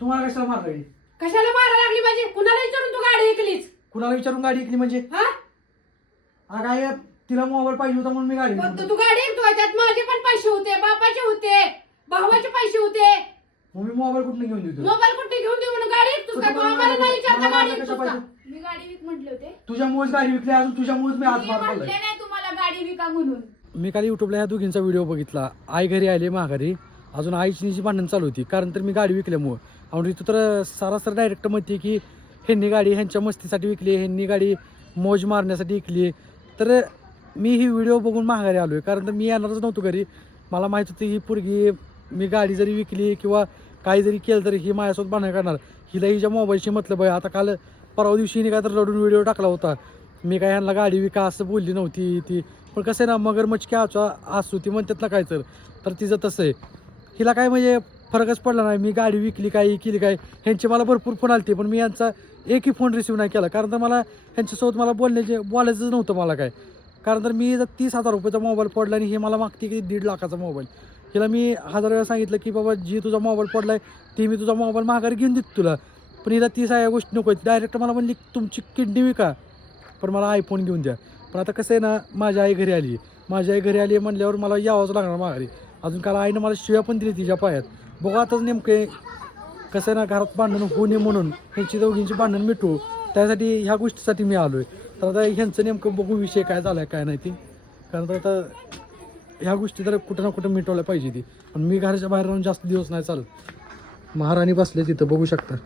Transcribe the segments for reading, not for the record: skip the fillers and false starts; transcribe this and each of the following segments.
तुम्हाला कशाला मारलं? कशाला मारा लागली पाहिजे? कुणाला विचारून तू गाडी ऐकलीस? कुणाला विचारून गाडी ऐकली म्हणजे? हा काय तिला मोबाईल पाहिजे होता म्हणून मी गाडी तू गाडी ऐकतोय, त्यात माझे पण पैसे होते, बापाचे होते, भावाचे पैसे होते. मग मी मोबाईल कुठून घेऊन देतो? मोबाईल कुठे घेऊन देऊ म्हणून गाडी ऐकतोस का? तू आम्हाला नाही विचारता गाडी ऐकतोस का? मी गाडी विक म्हटले होते. तुझ्यामुळेच गाडी विकली, अजून तुझ्यामुळेच मी आज मी मार म्हटले खाल्लाय. नाही तुम्हाला गाडी विका म्हणून. मी काल युट्यूबला ह्या दोघींचा व्हिडिओ बघितला. आई घरी आली माघारी, अजून आईची भांडण चालू होती कारण तर मी गाडी विकल्यामुळं. आणि तू तर सरासर डायरेक्ट म्हणते की ह्यांनी गाडी ह्यांच्या मस्तीसाठी विकली, ह्यांनी गाडी मौज मारण्यासाठी विकली. तर मी ही व्हिडिओ बघून माघारी आलो आहे कारण तर मी येणारच नव्हतो घरी. मला माहीत होतं ही पोरगी मी गाडी जरी विकली किंवा काही जरी केलं तरी ही माझ्यासोबत भांडण करणार. हिला हिच्या मोबाईलशी मतलब आहे. आता काल परवा दिवशी हिने काय तर रडून व्हिडिओ टाकला होता, मी काय ह्यांना गाडी विका असं बोलली नव्हती ती. पण कसं आहे ना, मगरमच्छ की असू ती म्हणतात ना काय तर तिचं तसं आहे. हिला काय म्हणजे फरकच पडला नाही. मी गाडी विकली काय केली काय, ह्यांचे मला भरपूर फोन आले पण मी यांचा एकही फोन रिसिव्ह नाही केला कारण तर मला ह्यांच्यासोबत मला बोलायचंच नव्हतं मला काय. कारण तर मी जर 30,000 रुपयाचा मोबाईल पडला आणि हे मला मागते की 1.5 लाखाचा मोबाईल. हिला मी 1000 वेळा सांगितलं की बाबा जी तुझा मोबाईल पडला आहे ती मी तुझा मोबाईल माघारी घेऊन देतो तुला. पण हिला ती सगळ्या गोष्टी नको. डायरेक्ट मला म्हणली तुमची किडनी विका पण मला आयफोन घेऊन द्या. पण आता कसं आहे ना, माझी आई घरी आली म्हणल्यावर मला यावंच लागणार माघारी. अजून काल आईनं मला शिव्या पण दिली तिच्या पायात. बघू आताच नेमके कसं आहे ना, घरात भांडण होऊ नये म्हणून ह्यांची दोघींची भांडण मिटवू त्यासाठी ह्या गोष्टीसाठी मी आलो आहे. तर आता ह्यांचं नेमकं बघू विषय काय झाला आहे काय नाही ती. कारण तर आता ह्या गोष्टी तर कुठं ना कुठं मिटवल्या पाहिजे ती. पण मी घराच्या बाहेर राहून जास्त दिवस नाही चालत. महाराणी बसले तिथं बघू शकता.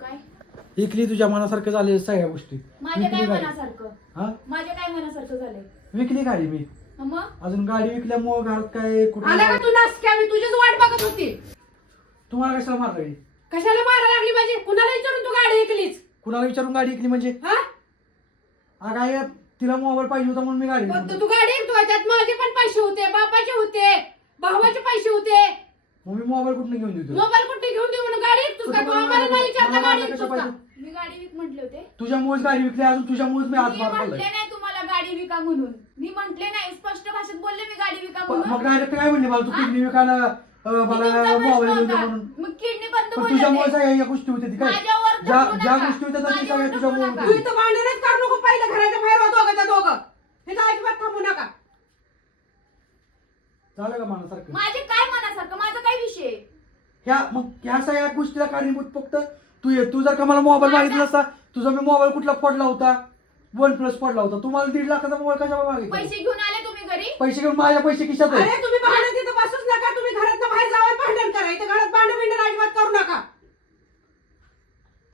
काय इकली तुझ्या मनासारखं झाले सगळ्या गोष्टी. माझ्या काय विकली गाडी. मनासारखं? हा माझ्या काय मनासारखं झालंय? विकली गाडी मी. मग अजून गाडी विकल्यामुळे घरात काय आला का कुठं तू नासक्या? मी तुझीच वाट बघत होती. तुम्हाला कशाला मारलं? कशाला मारा लागली पाहिजे? कुणाला विचारून तू गाडी ऐकलीस? कुणाला विचारून गाडी विकली म्हणजे? हा काय तिला मोबाईल पाहिजे होता म्हणून मी गाडी विकली. तू गाडी ऐकतोय, त्यात माझे पण पैसे होते, बापाचे होते, भावाचे पैसे होते. मग मी मोबाईल कुठून घेऊन देतो? मोबाईल कुठे घेऊन देऊ म्हणून गाडी ऐकतोस का? तू आम्हाला नाही विचारता गाडी ऐकतोस का? मी गाडी विक म्हटले होते. तुझ्यामुळेच गाडी विकली, अजून तुझ्यामुळेच मी आज मी मार म्हटले खाल्लाय. नाही तुम्हाला गाडी विका म्हणून. मी म्हटले नाही, स्पष्ट भाषेत बोलले मी गाडी विका म्हणून. मग डायरेक्ट काय म्हणली मला तू किडनी विकायला मला तुमचा प्रश्न मोबाईल घेऊन दे होता. म्हणून. मग किडनी बंद पण बोलले तुझ्यामुळे होते. सगळ्या या गोष्टी होत्या ती काय माझ्यावर ज्या ढकलू ज्या नका. गोष्टी होत्या त्या माझ्यावर सगळ्या ढकलू तुझ्यामुळे नका. तू होत्या. इथं भांडणच करू नको. पहिलं घराच्या बाहेर दोघं हे अजिबात थांबू नका. झालं का मनासारखं? माझे काय मनासारखं? माझा काय विषय? ह्या सगळ्या गोष्टीला कारणीभूत फक्त तू जर का मला मोबाईल मागितला असता, तुझा मी मोबाईल कुठला पडला होता? OnePlus पडला होता. तुम्हाला 1.5 लाखाचा मोबाईल कशाला मागितला? पैसे घेऊन आले तुम्ही घरी? पैसे घेऊन माझ्या पैसे खिशात आहे. अरे तुम्ही भांडण तिथं बसूच नका. तुम्ही घरात बाहेर जाऊन भांडण करा. इथं घरात भांडण अजिबात करू नका.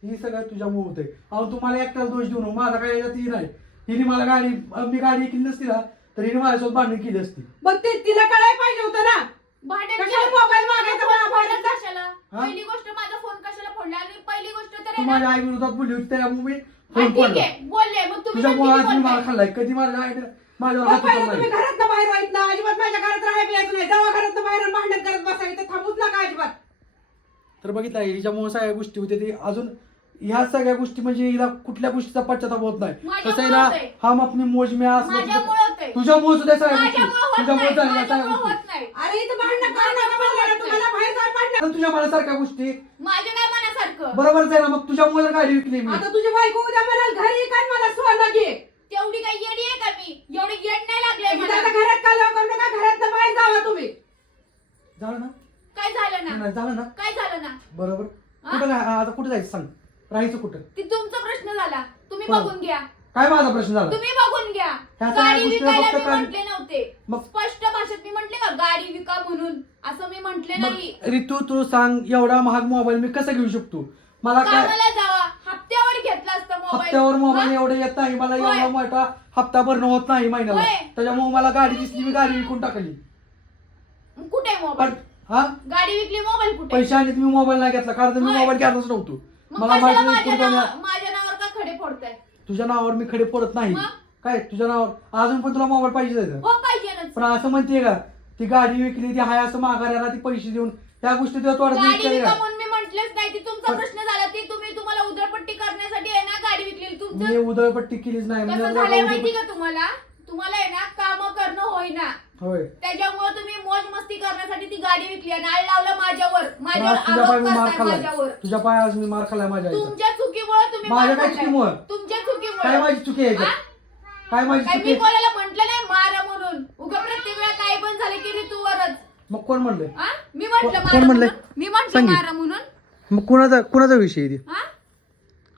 ही सगळं तुझ्यामुळे होतंय. अहो तुम्हाला एकट्याला दोष देऊ नको. माझा काय याच्यात ही नाही. हिने मला मी गाडी केली नसती ना तर हिने माझ्यासोबत भांडण केली असती. मग ते तिला कळायला पाहिजे होतं ना. भांडण कशाला केलं? मोबाईल मागायचा मला? भांडण कशाला? हा? पहिली गोष्ट माझा फोन कशाला फोडला? आणि पहिली गोष्ट तर तू आहे ना, माझ्या आई विरोधात बोलली होती त्यामुळे मी हा, फोन ठीक पडला. आहे बोलले. मग तुम्ही तुझ्यामुळे आज मी किती मला बोलताय? खाल्लाय. कधी माझ्या आईने माझ्यावर मग हात पहिलं उचलला तुम्ही नाही. घरात बाहेर व्हायचं ना. अजिबात माझ्या घरात राहायला यायचं नाही. जेव्हा घरात बाहेर भांडण करत बसायचं इथं थांबूच नका अजिबात. तर बघितलं हिच्यामुळे सगळ्या गोष्टी होत्या ती. अजून ह्या सगळ्या गोष्टी म्हणजे हिला कुठल्या गोष्टीचा पश्चाताप होत नाही. माझ्यामुळे कसं आहे ना, होतंय. हम अपनी मौज में असं माझ्यामुळे होतंय. तुझ्यामुळे सुद्धा सगळ्या गोष्टी माझ्यामुळे होत तुझ्यामुळे नाही. झाल्या सगळ्या माझ्यामुळे गोष्टी. होत नाही. अरे इथं भांडण करू नका म्हणलं ना तुम्हाला. बाहेर जाऊन भांडण. आणि तुझ्या मनासारख्या गोष्टी माझ्या काय मनासारखं? बरोबरच आहे ना. मग तुझ्यामुळे जर गाडी विकली मी. आता तुझी बायको उद्या म्हणाल घरी काय मला सोनं घे. तेवढी काही येडी आहे का मी? एवढी येड नाही लागले इथं मला. आता घरात कालवा करू नका. घरात बाहेर जावा तुम्ही. झालं ना? काय झालं ना? नाही, झालं ना? काय झालं ना? बरोबर. हा? कुठं आता कुठं जायचं सांग? राहायचं कुठं? ती तुमचा प्रश्न झाला. तुम्ही पण- बघून घ्या. काय माझा प्रश्न झाला? तुम्ही बघून घ्या. ह्या सगळ्या गाडी गोष्टीला विकायला फक्त मी काय- म्हटले नव्हते. मग- स्पष्ट भाषेत मी म्हटले का गाडी विका म्हणून? असं मी म्हटले नाही. मग ऋतू तू सांग एवढा महाग मोबाईल मी कसा घेऊ शकतो? मला काय कामाला जावा. हप्त्यावर घेतला असता मोबाईल. हप्त्यावर मोबाईल हा? एवढं येत नाही मला. होय. एवढा मोठा हप्ता भरणं होत नाही महिन्याला. होय. त्याच्यामुळे मला गाडी दिसली मी गाडी विकून टाकली. कुठे पण मोबाईल? हा गाडी विकली, मोबाईल कुठे? पैसे आणि मी मोबाईल नाही घेतला कारण तर मी होय. मोबाईल घेतलाच नव्हतो. मग मला कशाला माहिती नाही माझ्या पुढे माझ्या नावावर का खडे फोडताय? तुझ्या नावावर मी खडे पडत नाही. मग? काय तुझ्या नावावर अजून पण तुला मोबाईल पाहिजे जायचं. हो पाहिजेच. पण असं म्हणते का ती गाडी विकली ती हाय असं माघाऱ्याला ती पैसे देऊन त्या गोष्टी तुला गाडी थोडं विका म्हणून मी म्हटलेच नाही. ती तुमचा पण- प्रश्न झाला. ती तुम्हाला उधळपट्टी करण्यासाठी आहे ना गाडी विकलेली. मी तुमचं उधळपट्टी केलीच नाही. कसं म्हणजे झालंय उधळपट्टी- माहिती का तुम्हाला? तुम्हाला आहे ना काम करणं होईना. होय. त्याच्यामुळे तुम्ही मौज मस्ती करण्यासाठी ती गाडी विकली आणि आळ लावलं माझ्यावर पण आज तुझ्या पाय आरोप मी मार करताय खाल्लाय. माझ्यावर. तुझ्या पाय आज मी मार खाल्लाय माझ्या आईचा. तुमच्या चुकीमुळे तुम्ही माझ्या मार काय खाल्लाय. चुकीमुळे? तुमच्या काय चुकीमुळे माझी चुकी आहे का? हा? काय माझी काय चुकी मी आहे? कोणाला म्हंटल नाही मारा म्हणून उगा प्रत्येक वेळा काही पण झालं की ऋतूवरच मग कोण म्हणलंय? हा? मी म्हंटल कोण मारा म्हणलंय? म्हणून मी म्हंटल सांगित. मारा म्हणून मग कुणाचा विषय आहे ते? हा?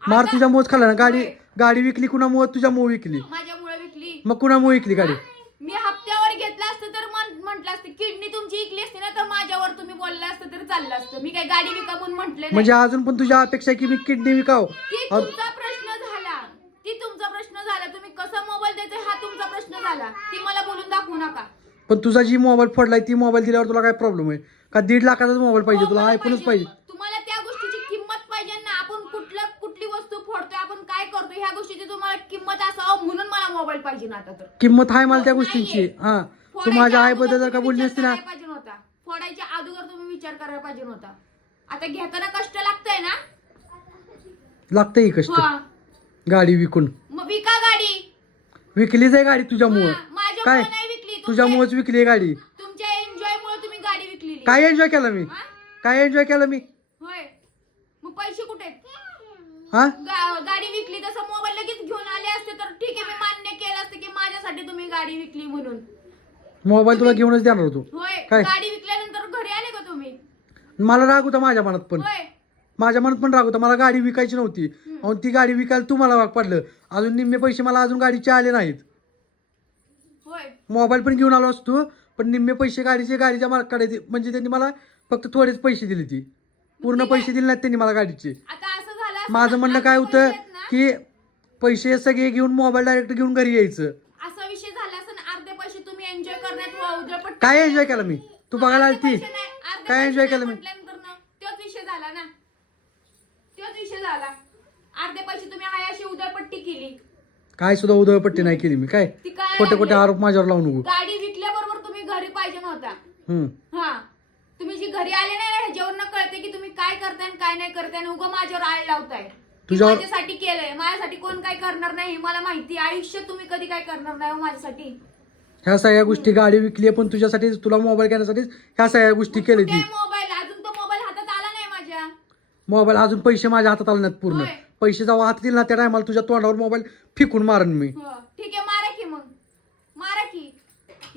मार आता- तुझ्या मोज खाल्ला ना. होय. गाडी विकली कुणामुळे? तुझ्यामुळे विकली. माझ्यामुळे विकली. मग कुणामुळे विकली गाडी? मी हप्त्यावर घेतलं असतं तर म्हटलं असतं किडनी तुमची इकली असती ना तर माझ्यावर तुम्ही बोललं असतं तर चाललं असतं. मी काय गाडी विका म्हणून म्हटले नाही. म्हणजे अजून पण तुझ्या अपेक्षा आहे की मी किडनी विकाव? ती तुमचा प्रश्न झाला. ती तुमचा प्रश्न झाला. तुम्ही कसा मोबाईल द्यायचा हा तुमचा प्रश्न झाला. ती मला बोलून दाखवू नका. पण तुझा जी मोबाईल फोडलाय ती मोबाईल दिल्यावर तुला काय प्रॉब्लेम आहे का? 1.5 लाखाचा मोबाईल पाहिजे तुला? मोबाईल आयफोनच पाहिजे. तुम्हाला त्या गोष्टीची किंमत पाहिजे ना. आपण कुठली वस्तू फोडतोय आपण काय करतोय ह्या गोष्टीची तुम्हाला किंमत असावं म्हणून मला मोबाईल पाहिजे ना आता तर. किंमत आहे मला त्या हो, गोष्टींची. नाहीये. हा तू फोडायच्या माझ्या अगोदर आईबद्दल जर का तुम्ही बोलली विचार असती ना. करायला पाहिजे नव्हता. फोडायच्या अगोदर तुम्ही विचार करायला पाहिजे नव्हता. आता घेताना कष्ट लागतंय ना. लागतंय कष्ट. हा. गाडी विकून मग विका गाडी. विकलीच आहे गाडी तुझ्यामुळं. हा, माझ्यामुळे काय नाही विकली. तुझ्यामुळेच विकली आहे गाडी. तुमच्या एन्जॉय मुळे तुम्ही गाडी विकली. काय एन्जॉय केला मी? हा? काय एन्जॉय केलं मी? होय. मग पैसे कुठे आहेत? हा गाडी विकली तसं मोबाईल लगेच घेऊन आले असते तर ठीक आहे मी मान्य केलं असतं की माझ्यासाठी तुम्ही गाडी विकली म्हणून. मोबाईल तुला घेऊनच देणार होतो. होय. काय? गाडी विकल्यानंतर घरी आले का तुम्ही? मला राग होता माझ्या मनात पण. होय. माझ्या मनात पण राग होता. मला गाडी विकायची नव्हती आणि ती गाडी विकायला तू मला भाग पडलं. अजून निम्मे पैसे मला अजून गाडीचे आले नाहीत. होय. मोबाईल पण घेऊन आलो असतो पण निम्मे पैसे गाडीच्या मालकाकडे म्हणजे त्यांनी मला फक्त थोडेच पैसे दिले. ती पूर्ण पैसे दिले नाहीत त्यांनी मला गाडीचे. आता असं झालं असं माझं ना, म्हणणं आता काय पैसे होतं आहेत ना, की पैसे सगळे घेऊन मोबाईल डायरेक्ट घेऊन घरी यायचं. असा विषय झाला असं ना, अर्धे पैसे तुम्ही एन्जॉय करण्यात उधळपट्टी. काय एन्जॉय केला मी? तू बघायला आली ती? अर्धे काय पैसे एन्जॉय नाही केलं मी? म्हटल्यानंतर ना, तोच विषय झाला ना. तोच विषय झाला. अर्धे पैसे तुम्ही हाय अशी उधळपट्टी केली. काय सुद्धा उधळपट्टी नाही केली मी. काय ती काय खोटे खोटे लागली? आरोप माझ्यावर लावू नको. गाडी विकल्याबरोबर तुम्ही घरी पाहिजे नव्हता. हम्म. हा. तुम्ही जी घरी आले नाही ना ह्याच्यावर कळते की तुम्ही काय करताय आणि काय नाही करताय आणि उगा माझ्यावर आळ लावताय. तुझ्यावर- माझ्यासाठी केलंय. माझ्यासाठी कोण काय करणार नाही हे मला माहिती. आयुष्यात तुम्ही कधी काय करणार नाही हो माझ्यासाठी. ह्या सगळ्या गोष्टी गाडी विकली पण तुझ्यासाठी तुला मोबाईल घेण्यासाठी ह्या सगळ्या गोष्टी केली ती. मोबाईल अजून तो मोबाईल हातात आला नाही माझ्या. मोबाईल अजून पैसे माझ्या हातात आले नाहीत पूर्ण. होय. पैसे जेव्हा हातात येईल ना त्या टायमाला तुझ्या तोंडावर मोबाईल फेकून मारन मी. हो, ठीक आहे मारा की मग. मारा की.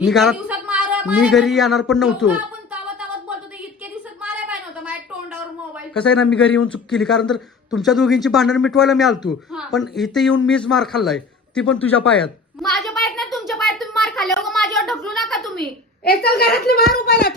मी इतक्या घरात- दिवसात मारा. मी घरी येणार पण नव्हतो. जेव्हा आपण तावत बोलतो ते इतक्या दिवसात मारायला पाहिजे नव्हतं माझ्या तोंडावर मोबाईल. कसं आहे ना मी घरी येऊन चूक केली कारण तर तुमच्या दोघींची भांडण मिटवायला मी आलतो. हा. पण इथे येऊन मीच मार खाल्लाय ती पण तुझ्या पायात. माझ्या पायात नाही तुमच्या पायात तुम्ही मार खाल्ले. माझ्यावर ढकलू नका तुम्ही. ए चल घरातली बाहेर उभा राहा.